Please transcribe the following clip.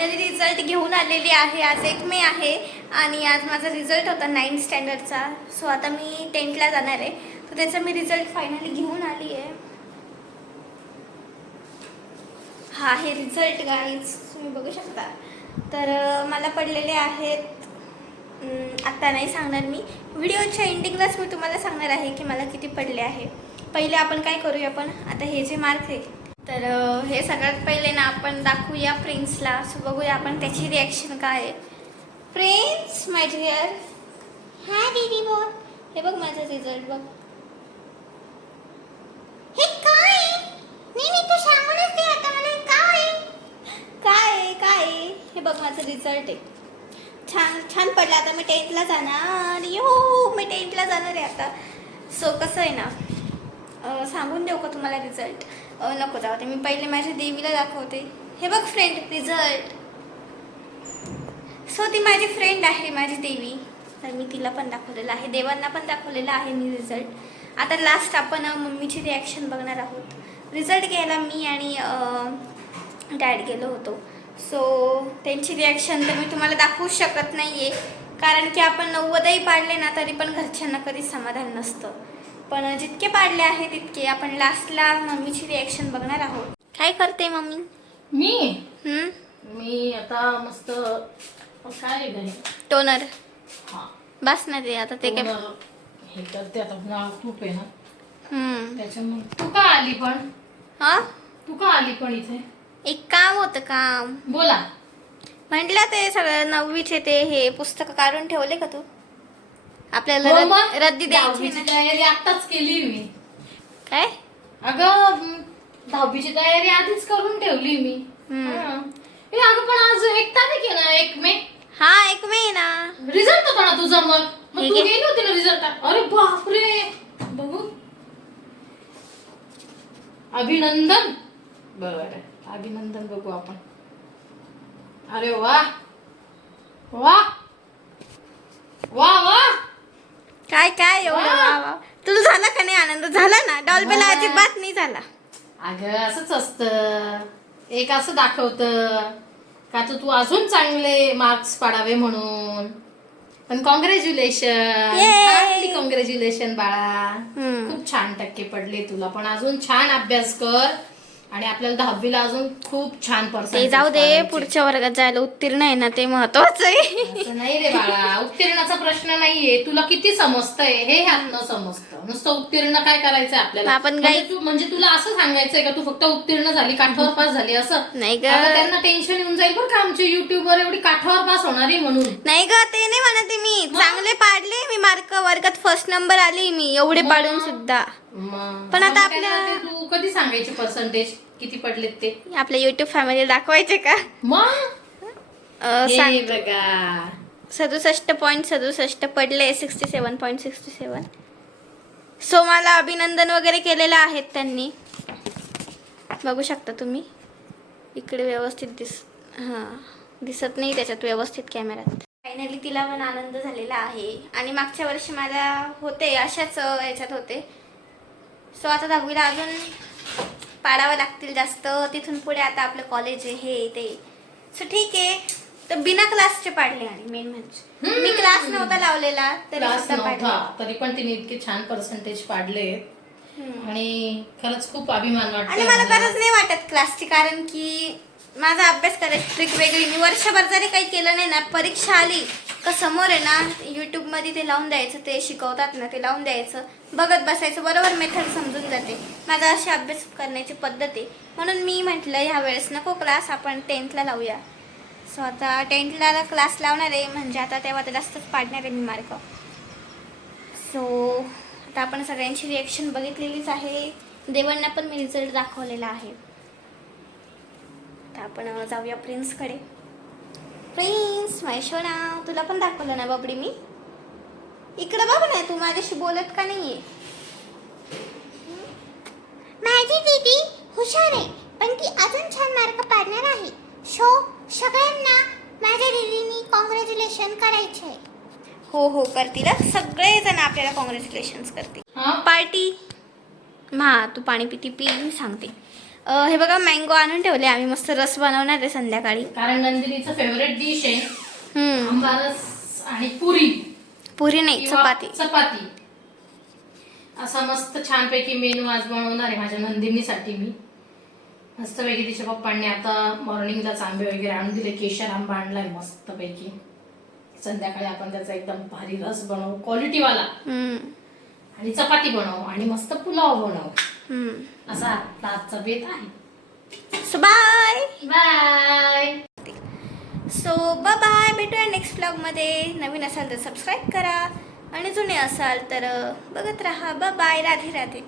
Finally result घेऊन आलेली आहे. आज 1 मे आहे आणि आज माझा रिझल्ट होता 9th स्टँडर्डचा. सो आता मी 10thला जाणार आहे, तर त्याचा मी रिझल्ट फायनली घेऊन आली आहे. हा हे रिझल्ट गाईज तुम्ही बघू शकता. तर मला पडलेले आहेत, आत्ता नाही सांगणार मी, व्हिडिओच्या एंडिंगलाच मी तुम्हाला सांगणार आहे की मला किती पडले आहे. पहिले आपण काय करूया, आपण आता हे जे मार्क आहे तर हे सगळ्यात पहिले ना आपण दाखवूया प्रिन्सला. सो बघूया आपण त्याची रिॲक्शन काय आहे. प्रिन्स माय डिअर, हाय दीदी बोल. हे बघ माझा रिझल्ट बघ. हे काय नाही तू सांगूनच दे आता मला. काय हे बघ माझा रिझल्ट आहे. छान पडला. आता मी 10thला जाणार. मी 10thला जाणार आहे आता. सो कसं आहे ना, सांगून देऊ का तुम्हाला रिझल्ट? नको जाऊ ते, मी पहिले माझ्या देवीला दाखवते. हे बघ फ्रेंड रिझल्ट. सो ती माझी फ्रेंड आहे माझी देवी, तर मी तिला पण दाखवलेलं आहे, देवांना पण दाखवलेलं आहे मी रिझल्ट. आता लास्ट आपण मम्मीची रिॲक्शन बघणार आहोत. रिझल्ट घ्यायला मी आणि डॅड गेलो होतो. सो त्यांची रिॲक्शन तर मी तुम्हाला दाखवू शकत नाही आहे, कारण की आपण 90ही पाडले ना तरी पण घरच्यांना कधीच समाधान नसतं. पण जितके पाडले आहे तितके आपण लास्टला मम्मीची रिॲक्शन बघणार आहोत. काय करते मम्मी? मी आता मस्त काय घरी टोनर बस ना ते आता ते काय हे करते. आता उन्हाळा खूप आहे ना त्याच्यामुळे. तू का आली पण? तू का आली पण इथे? एक काम होतं. काम बोला. म्हटलं ते सगळं 9वीचे ते हे पुस्तक काढून ठेवले का तू? आपल्याला रद्दी द्यायची ना. तयारी आताच केली मी. काय? अगं 10वीची तयारी आधीच करून ठेवली मी. अगं पण आज 1 तारीख आहे ना, 1 मे. हा 1 मे ना. रिझल्ट होता ना तुझा. मग तू गेली होती ना रिझल्ट. अरे बापरे, बघू. अभिनंदन. बरं अभिनंदन बघू आपण. अरे वा वा वा वा. काय एवढं वा. तुला झाला का नाही आनंद? झाला ना. डॉल्बीला अजिबात नाही झाला. अगं असंच असतं, एक असं दाखवतं का तू अजून चांगले मार्क्स पाडावे म्हणून. पण कॉंग्रॅच्युलेशन. कॉंग्रॅच्युलेशन बाळा. खूप छान टक्के पडले तुला. पण अजून छान अभ्यास कर आणि आपल्याला 10वीला अजून खूप छान पर्सेंटेज. ते जाऊ दे, पुढच्या वर्गात जायला उत्तीर्ण आहे ना, ते महत्वाचं आहे. नाही रे बाळा, उत्तीर्णाचा प्रश्न नाहीये. तुला किती समजतंय हे ह्यातनं समजतं. नुसतं उत्तीर्ण काय करायचंय आपल्याला? आपण म्हणजे तुला असं सांगायचंय का तू फक्त उत्तीर्ण झाली, काठावर पास झाली असं नाही ग. त्यांना टेन्शन येऊन जाईल बरं का आमच्या युट्यूबवर एवढी काठावर पास होणारी म्हणून. नाही ग, ते नाही म्हणते मी. चांगले पाडले मी मार्क, वर्गात फर्स्ट नंबर आली मी एवढे पाडून सुद्धा. पण आता आपल्या तू कधी सांगायची पर्सेंटेज किती पडलेत ते? आपल्या युट्यूब फॅमिली दाखवायचे का? मग सांग बघा. 67.67 पडले. 67.67. सो मला अभिनंदन वगैरे केलेलं आहेत त्यांनी. बघू शकता तुम्ही इकडे व्यवस्थित दिसत नाही त्याच्यात व्यवस्थित कॅमेऱ्यात. फायनली तिला पण आनंद झालेला आहे. आणि मागच्या वर्षी मला होते अशाच याच्यात होते. सो आता 10वीला अजून पाडावं लागतील जास्त. तिथून पुढे आता आपलं कॉलेज आहे हे ते. सो ठीक आहे. तर बिना क्लासचे पाडले. आणि मेन म्हणजे मी क्लास नव्हता लावलेला तरी पण तिने इतके छान पर्सेंटेज पाडले आणि खरंच खूप अभिमान वाटतो. आणि मला गरज नाही वाटत क्लासची, कारण की माझा अभ्यास करायची ट्रिक वेगळी. मी वर्षभर जरी काही केलं नाही ना, परीक्षा आली का समोर आहे ना युट्यूब मध्ये ते लावून द्यायचं, ते शिकवतात ना ते लावून द्यायचं, बघत बसायचं, बरोबर मेथड समजून जाते. माझा अशी अभ्यास करण्याची पद्धत आहे. म्हणून मी म्हटलं ह्या वेळेस नको क्लास, आपण 10thला लावूया. सो आता 10thला क्लास लावणार आहे, म्हणजे आता तेव्हा तर जास्तच पाडणार आहे मी मार्क. सो आता आपण सगळ्यांची रिॲक्शन बघितलेलीच आहे. देवांना पण मी रिझल्ट दाखवलेला आहे. तर आपण जाऊया प्रिन्सकडे. प्रिन्स मैशोना, तुला पण दाखवलं ना बाबडी मी. इकडे बघ ना, तू माझ्याशी बोलत का नाहीये? माझी दीदी हुशार आहे, पण ती अजून छान मार्क पाडणार आहे. सगळ्यांना माझ्या दीदीनी कॉंग्रॅच्युलेशन करायचे. हो करतील. सगळेजण आपल्याला कॉंग्रॅच्युलेशन करतील. पार्टी तू पाणी पिती पी, मी सांगते. हे बघा मँगो आणून ठेवले आम्ही, मस्त रस बनवणार आहे संध्याकाळी. कारण नंदिनीचं फेवरेट डिश आहे हम्म. आंबारस आणि पुरी पुरी नाही, किंवा चपाती. चपाती. असा मस्त छानपैकी मेनू आज बनवणार आहे माझ्या नंदिनीसाठी मी. मस्तपैकी तिच्या पप्पांनी आता मॉर्निंगलाच आंबे वगैरे आणून दिले, केशर आंबा आणलाय मस्तपैकी. संध्याकाळी आपण त्याचा एकदम भारी रस बनवू क्वालिटीवाला, हम्म. आणि चपाती बनवू आणि मस्त पुलाव बनवू. हम्म. असा आपला आजचा बेत आहे. So bye. Bye. So bye, भेटूया नेक्स्ट ब्लॉगमध्ये. नवीन असाल तर सबस्क्राईब करा आणि जुने असाल तर बघत राहा. बाय, राधे राधे.